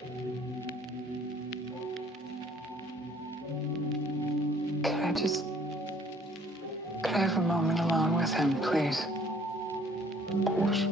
Could I just... Could I have a moment alone with him, please? Of course.